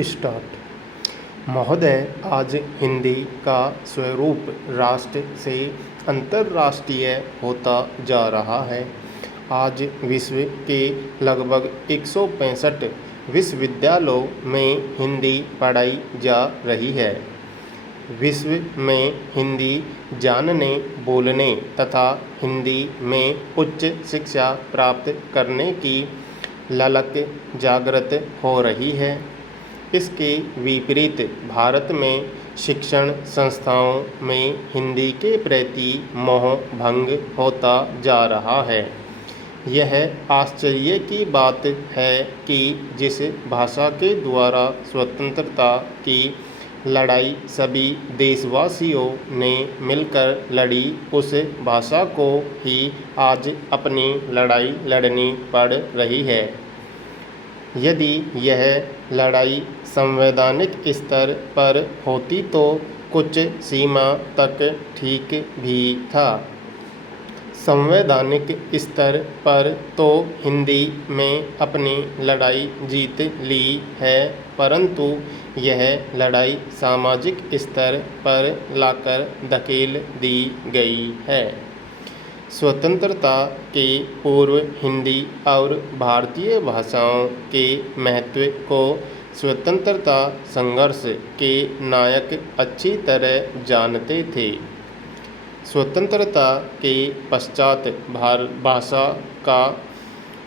Start. महोदय, आज हिंदी का स्वरूप राष्ट्र से अंतर्राष्ट्रीय होता जा रहा है। आज विश्व के लगभग 165 विश्वविद्यालयों में हिंदी पढ़ाई जा रही है। विश्व में हिंदी जानने, बोलने तथा हिंदी में उच्च शिक्षा प्राप्त करने की ललक जागृत हो रही है। इसके विपरीत भारत में शिक्षण संस्थाओं में हिंदी के प्रति मोह भंग होता जा रहा है। यह आश्चर्य की बात है कि जिस भाषा के द्वारा स्वतंत्रता की लड़ाई सभी देशवासियों ने मिलकर लड़ी, उस भाषा को ही आज अपनी लड़ाई लड़नी पड़ रही है। यदि यह लड़ाई संवैधानिक स्तर पर होती तो कुछ सीमा तक ठीक भी था। संवैधानिक स्तर पर तो हिंदी में अपनी लड़ाई जीत ली है, परंतु यह लड़ाई सामाजिक स्तर पर लाकर धकेल दी गई है। स्वतंत्रता के पूर्व हिंदी और भारतीय भाषाओं के महत्व को स्वतंत्रता संघर्ष के नायक अच्छी तरह जानते थे। स्वतंत्रता के पश्चात भाषा का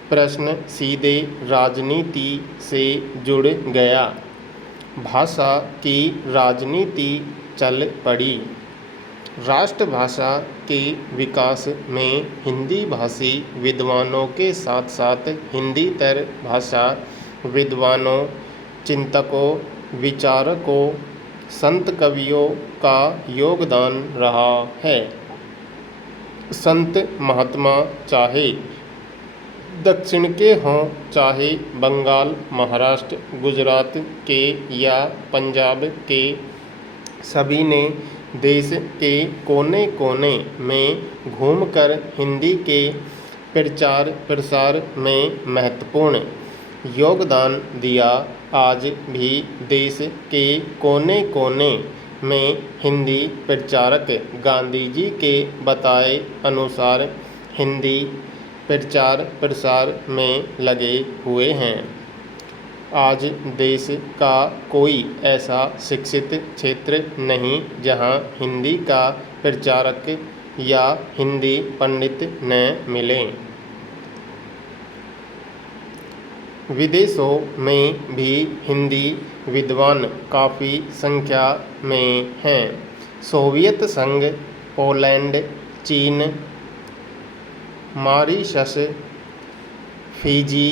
प्रश्न सीधे राजनीति से जुड़ गया। भाषा की राजनीति चल पड़ी। राष्ट्रभाषा के विकास में हिंदी भाषी विद्वानों के साथ साथ हिंदीतर भाषा विद्वानों, चिंतकों, विचारकों, संत कवियों का योगदान रहा है। संत महात्मा चाहे दक्षिण के हों, चाहे बंगाल, महाराष्ट्र, गुजरात के या पंजाब के, सभी ने देश के कोने कोने में घूमकर हिंदी के प्रचार प्रसार में महत्वपूर्ण योगदान दिया। आज भी देश के कोने कोने में हिंदी प्रचारक गांधी जी के बताए अनुसार हिंदी प्रचार प्रसार में लगे हुए हैं। आज देश का कोई ऐसा शिक्षित क्षेत्र नहीं जहां हिंदी का प्रचारक या हिंदी पंडित न मिलें। विदेशों में भी हिंदी विद्वान काफ़ी संख्या में हैं। सोवियत संघ, पोलैंड, चीन, मॉरीशस, फिजी,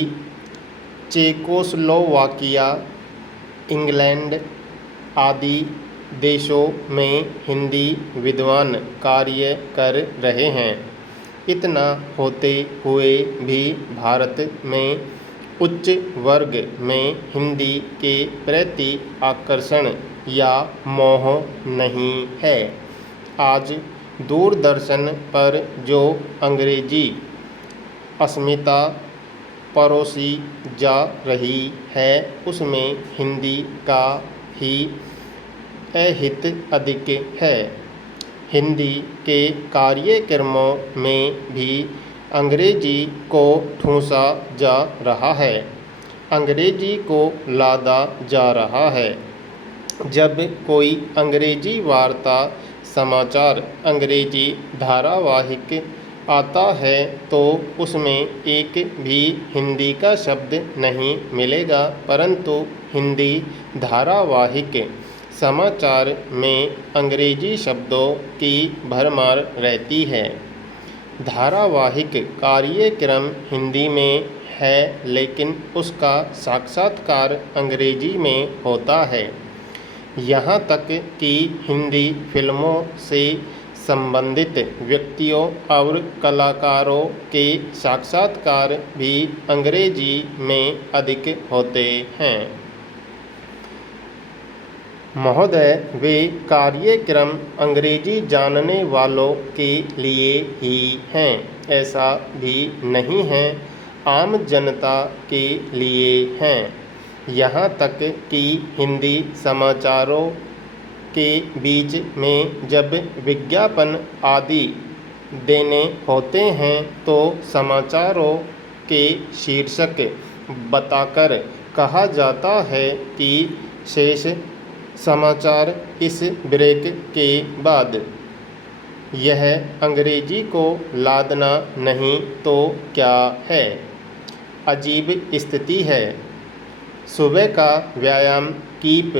चेकोस्लोवाकिया, इंग्लैंड आदि देशों में हिंदी विद्वान कार्य कर रहे हैं। इतना होते हुए भी भारत में उच्च वर्ग में हिंदी के प्रति आकर्षण या मोह नहीं है। आज दूरदर्शन पर जो अंग्रेजी अस्मिता परोसी जा रही है, उसमें हिंदी का ही अहित अधिक है। हिंदी के कार्यक्रमों में भी अंग्रेजी को ठूंसा जा रहा है, अंग्रेजी को लादा जा रहा है। जब कोई अंग्रेजी वार्ता, समाचार, अंग्रेजी धारावाहिक आता है तो उसमें एक भी हिंदी का शब्द नहीं मिलेगा, परंतु हिंदी धारावाहिक समाचार में अंग्रेजी शब्दों की भरमार रहती है। धारावाहिक कार्यक्रम हिंदी में है, लेकिन उसका साक्षात्कार अंग्रेजी में होता है। यहाँ तक कि हिंदी फिल्मों से संबंधित व्यक्तियों और कलाकारों के साक्षात्कार भी अंग्रेजी में अधिक होते हैं। महोदय, वे कार्यक्रम अंग्रेजी जानने वालों के लिए ही हैं, ऐसा भी नहीं है। आम जनता के लिए हैं। यहाँ तक कि हिंदी समाचारों के बीच में जब विज्ञापन आदि देने होते हैं तो समाचारों के शीर्षक बताकर कहा जाता है कि शेष समाचार इस ब्रेक के बाद। यह अंग्रेजी को लादना नहीं तो क्या है? अजीब स्थिति है। सुबह का व्यायाम कीप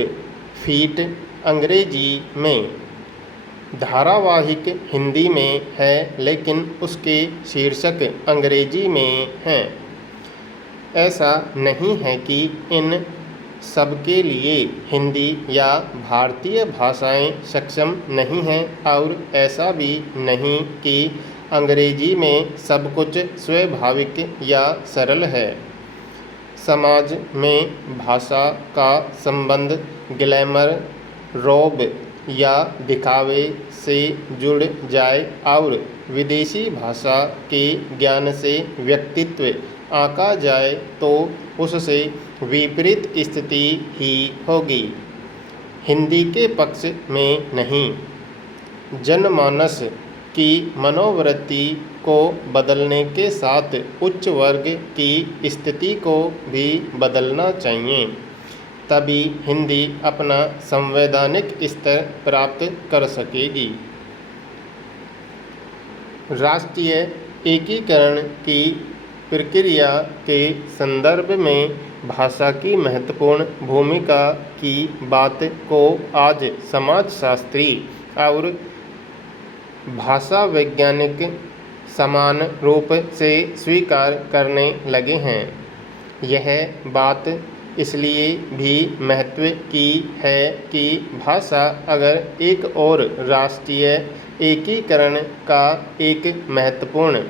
फीट अंग्रेजी में, धारावाहिक हिंदी में है लेकिन उसके शीर्षक अंग्रेजी में हैं। ऐसा नहीं है कि इन सबके लिए हिंदी या भारतीय भाषाएं सक्षम नहीं हैं और ऐसा भी नहीं कि अंग्रेजी में सब कुछ स्वाभाविक या सरल है। समाज में भाषा का संबंध ग्लैमर, रौब या दिखावे से जुड़ जाए और विदेशी भाषा के ज्ञान से व्यक्तित्व आंका जाए तो उससे विपरीत स्थिति ही होगी। हिंदी के पक्ष में नहीं, जनमानस की मनोवृत्ति को बदलने के साथ उच्च वर्ग की स्थिति को भी बदलना चाहिए। तभी हिंदी अपना संवैधानिक स्तर प्राप्त कर सकेगी। राष्ट्रीय एकीकरण की प्रक्रिया के संदर्भ में भाषा की महत्वपूर्ण भूमिका की बात को आज समाजशास्त्री और भाषा वैज्ञानिक समान रूप से स्वीकार करने लगे हैं। यह बात इसलिए भी महत्व की है कि भाषा अगर एक और राष्ट्रीय एकीकरण का एक महत्वपूर्ण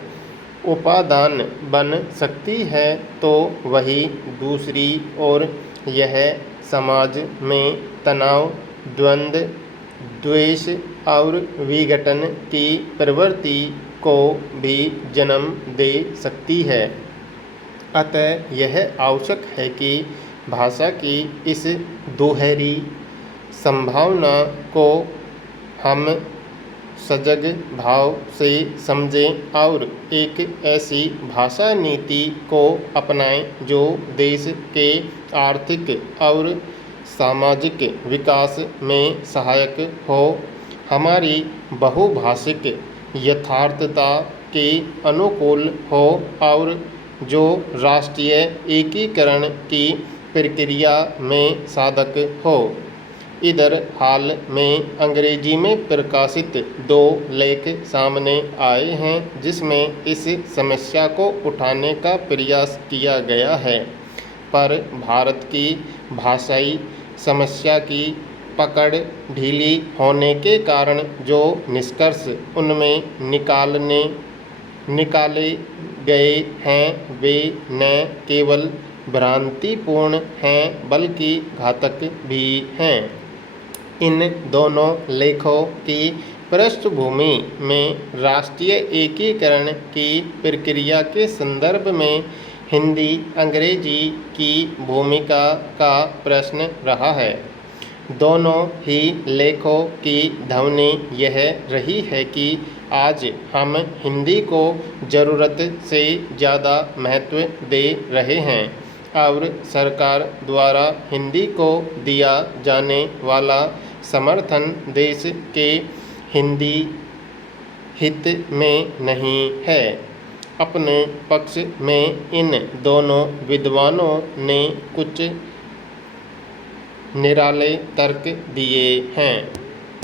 उपादान बन सकती है तो वही दूसरी ओर यह समाज में तनाव, द्वंद्व, द्वेष और विघटन की प्रवृत्ति को भी जन्म दे सकती है। अतः यह आवश्यक है कि भाषा की इस दोहरी संभावना को हम सजग भाव से समझें और एक ऐसी भाषा नीति को अपनाएं जो देश के आर्थिक और सामाजिक विकास में सहायक हो, हमारी बहुभाषिक यथार्थता के अनुकूल हो और जो राष्ट्रीय एकीकरण की प्रक्रिया में साधक हो। इधर हाल में अंग्रेजी में प्रकाशित 2 लेख सामने आए हैं जिसमें इस समस्या को उठाने का प्रयास किया गया है, पर भारत की भाषाई समस्या की पकड़ ढीली होने के कारण जो निष्कर्ष उनमें निकाले गए हैं वे न केवल भ्रांतिपूर्ण हैं बल्कि घातक भी हैं। इन दोनों लेखों की पृष्ठभूमि में राष्ट्रीय एकीकरण की प्रक्रिया के संदर्भ में हिंदी अंग्रेजी की भूमिका का प्रश्न रहा है। दोनों ही लेखों की ध्वनि यह रही है कि आज हम हिंदी को ज़रूरत से ज़्यादा महत्व दे रहे हैं और सरकार द्वारा हिंदी को दिया जाने वाला समर्थन देश के हिंदी हित में नहीं है। अपने पक्ष में इन दोनों विद्वानों ने कुछ निराले तर्क दिए हैं।